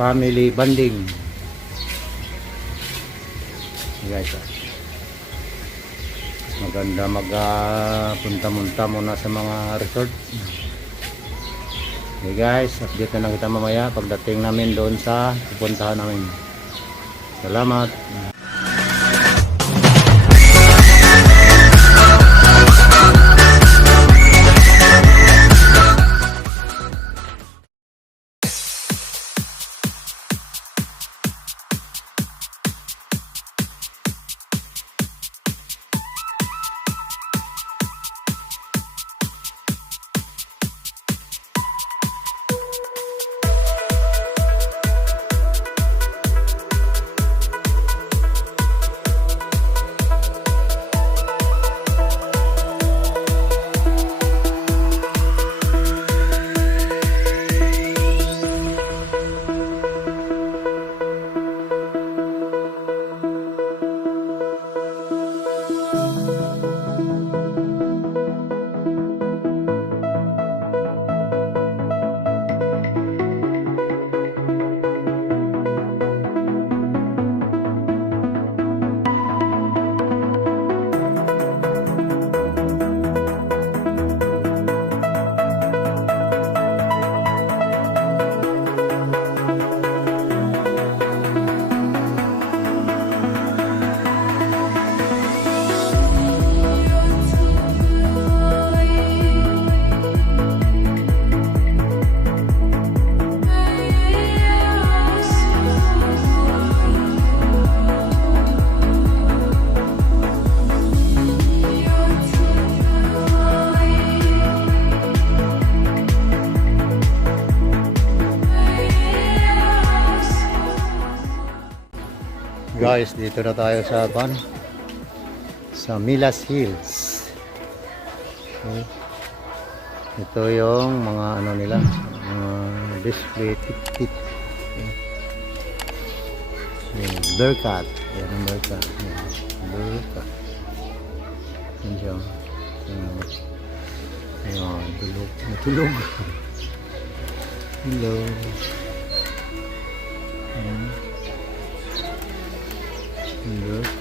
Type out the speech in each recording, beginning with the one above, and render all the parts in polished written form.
family bonding. Guys, maganda punta-munta muna sa mga resort. Okay guys, update na lang kita mamaya pagdating namin doon sa pupuntahan namin. Salamat. Guys, dito na tayo sa Milas Hills. Okay. Ito yung mga ano nila, display tip. Okay. Bearcat. Yan ang bearcat. Bearcat. Yan. Ayan, tulog. Hello. Bearcat.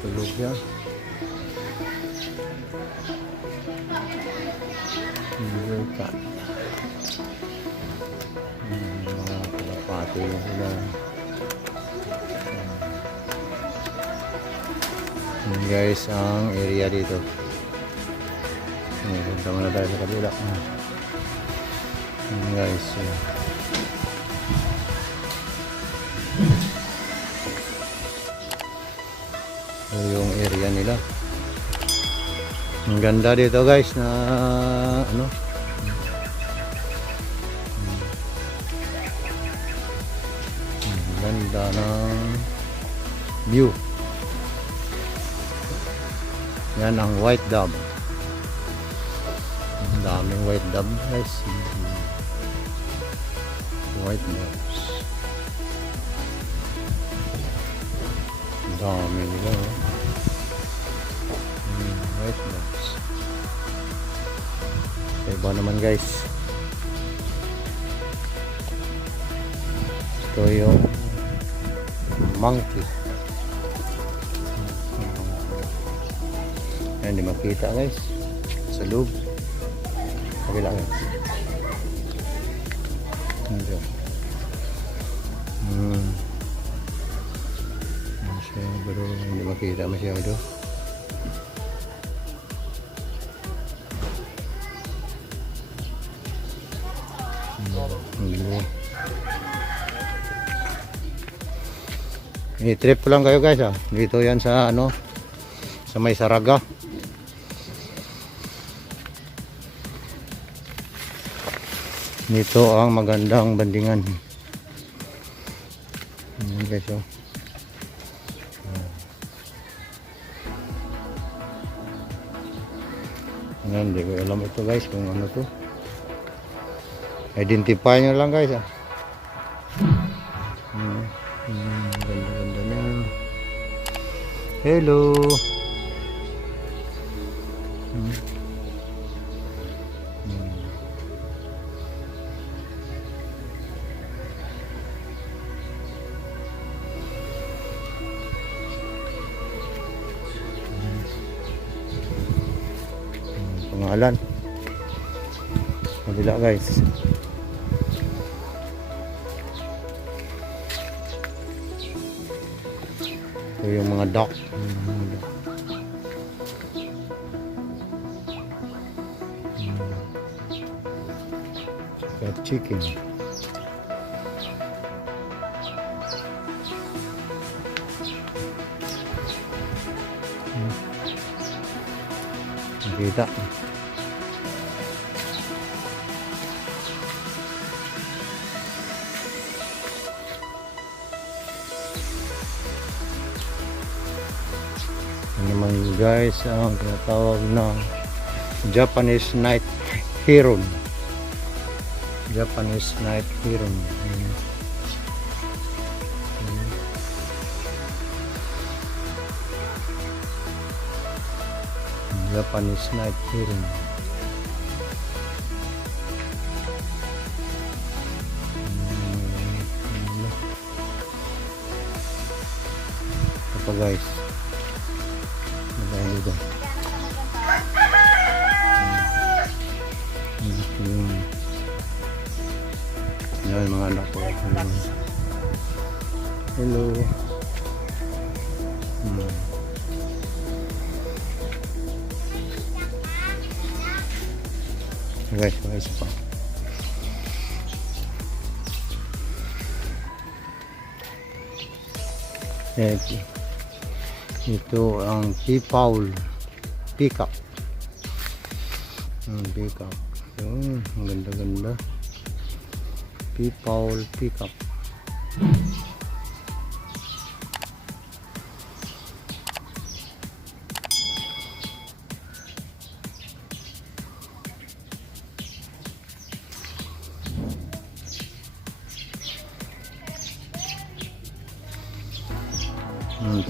Tulog ya. Bearcat. Mga kalapati sila. Yan guys ang area dito. Punta muna tayo sa kabila. Yan guys. Yung area nila. Ang ganda dito guys na ano. Ang ganda ng view. Yan ang White Dove. Ang daming white dove guys. White doves. Ang dami nila. White doves. Iba naman guys. Ito yung monkey. Ayan, di makita guys. Sa loob. Kabila guys. Pero hindi makita masyado. I-trip lang kayo guys Dito yan sa ano, sa may Saraga. Dito ang magandang bandingan. Ayan guys Ayan, hindi ko alam ito guys kung ano to. Identify nyo lang guys Ganda-ganda na. Hello. pangalan. Kabila guys. Ito yung mga duck. Chicken. Nakita. Ano naman guys ang tinatawag na Japanese night heron. Japanese night heron. Japanese night heron. Ito guys. Maganda dito. Yan mga anak ko. Hello. Guys, pa. Ito ang peafowl peacock. Peacock. Yun, ang ganda-ganda. Peafowl peacock.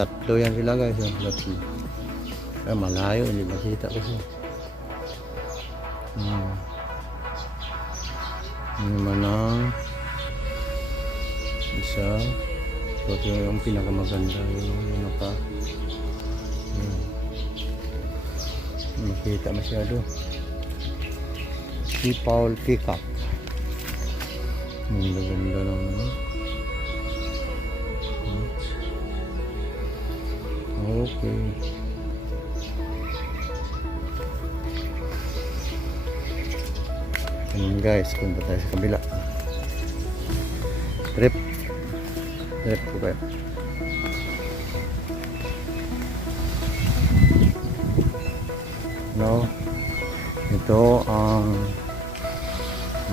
Tatlo yan sila guys. Tatlo. Ay, malayo, hindi makita kasi. Ini mana isa. Ito yung pinakamaganda. Yung naka makita masyado. Peafowl peacock. Ang ganda naman. Okay. Ayan guys, punta tayo sa kabila. Trip ko kayo. No, ito ang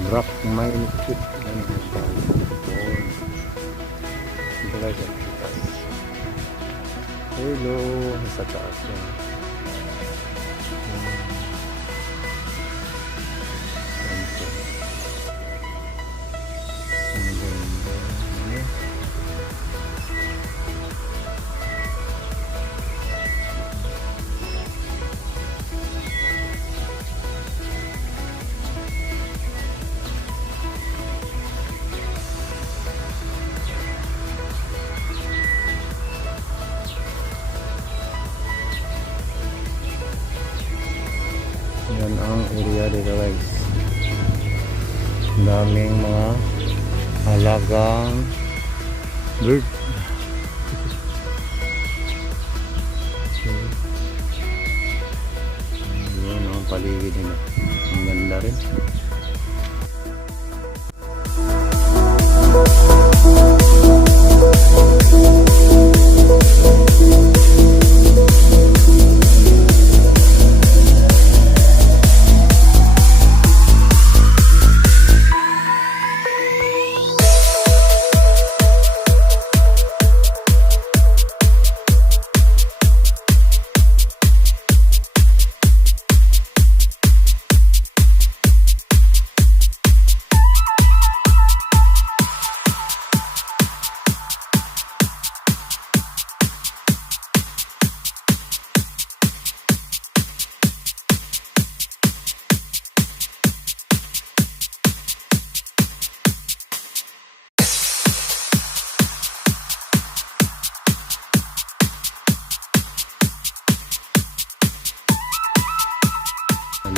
rock may electric. Ito guys. Hello, sa taas yan. Yan ang area dito guys. Daming mga halagang bird. Yan ang paligid nila. Ang ganda rin.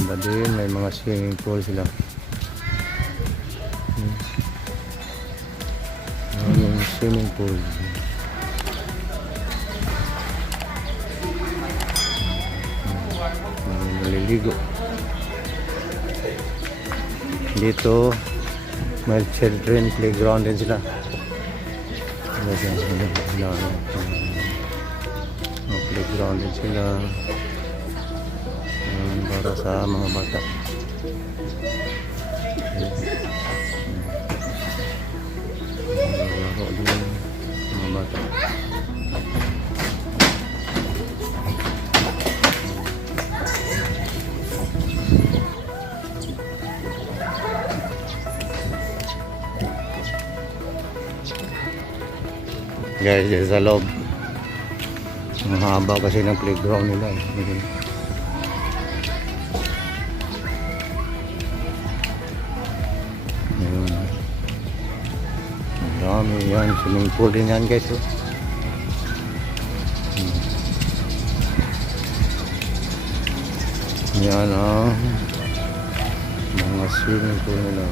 Ganda din, may mga swimming pool sila. Yung swimming pool. Naliligo. Dito may children playground din sila. Playground din sila. Para sa mga bata. Laro din mga bata. Guys, dito sa loob. Ang haba kasi ng playground nila. Ayun. Ang dami yan. Swimming pool din yan guys. Oh. Yan ang mga swimming pool nila.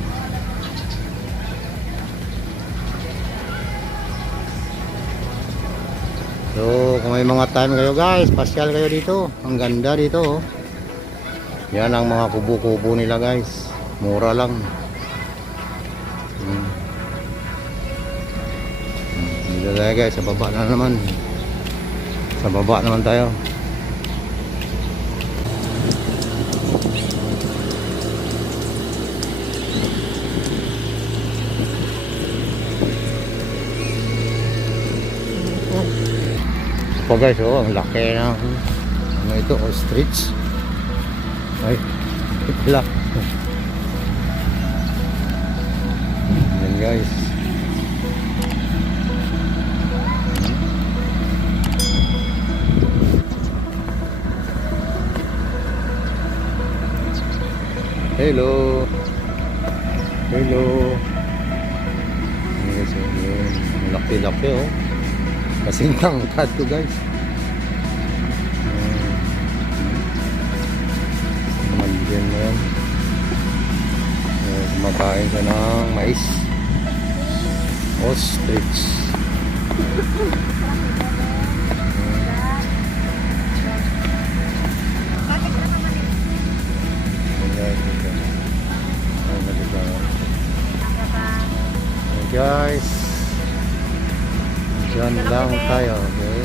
So, kung may mga time kayo guys, pasyal kayo dito. Ang ganda dito. Oh. Yan ang mga kubo-kubo nila guys. Mura lang. Dito tayo guys, sa baba na naman. Sa baba naman tayo. Po guys, oh, ang laki ng ano ito, ostrich. Ay, itla. Yan guys. Hello. Hello. Yes, ang laki-laki oh. Kasing tangkad ko guys. Mandiyan mo yan. Kumakain ka ng mais. Ostrich. Guys, dyan lang tayo, okay?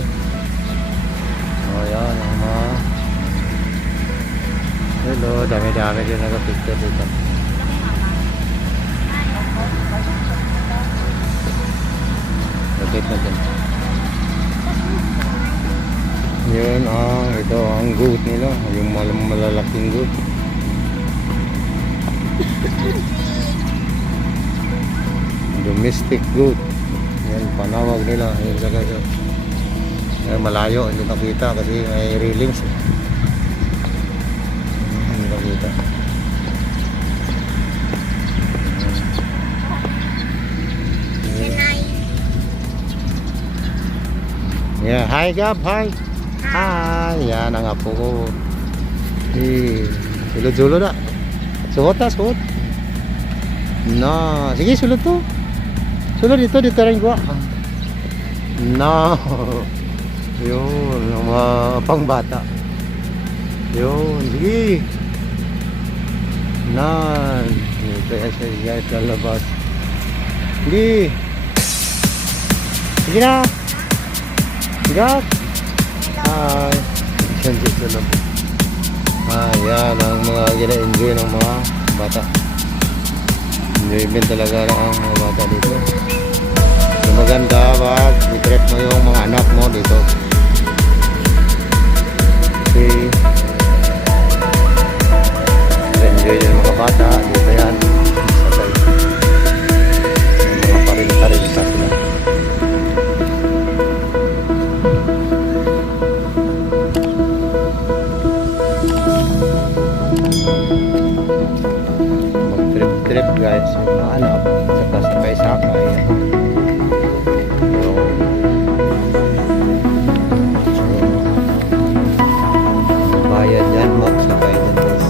O yan, ang mga hello, dami-dami din nag-picture dito. Lapit na din. Yun ang, ito ang goat nila, yung malalaking goat. Domestic goat. Yan, panawag nila. Yan, yan, malayo, hindi nakita kasi may railings. Hindi nakita. Yeah, hi Gab, hi. Hi. Yan ang apo ko. Sulod-sulod na. Suhot na, suhot. No, sige, sulod to. Sulod dito rin gua. No. Yun, mga pangbata. Yun, sige. Nan. Ito yan siya guys, lalabas. Sige. Sige na. Sige. Hi. Yan dito lang. Yan ang mga gina-enjoy ng mga bata. Enjoyment talaga ang mga bata dito. So maganda pag i-trip mo yung mga anak mo dito. Kasi enjoy yung mga bata dito yan. Yung mga parinta-rinta sila. Mag-trip guys yung mga anak saka sakay-sakay. Bayad yan, magsakay din guys.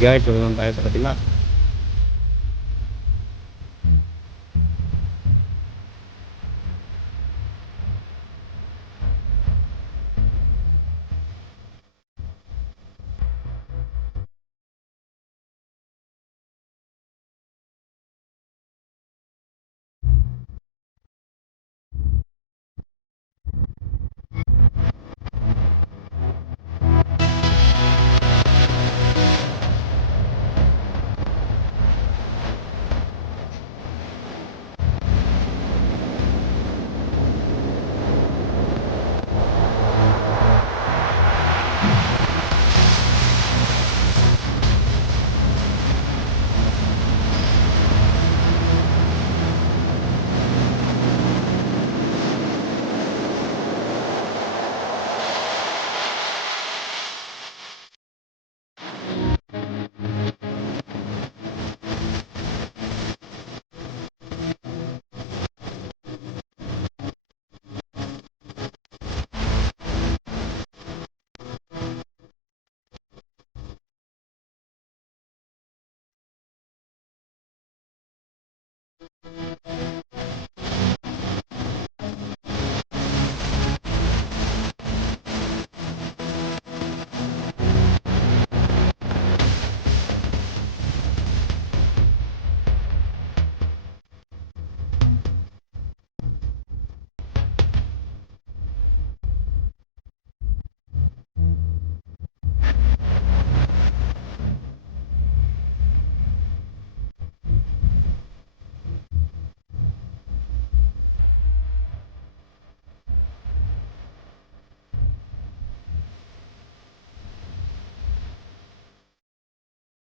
Guys, so naman tayo sa kabila.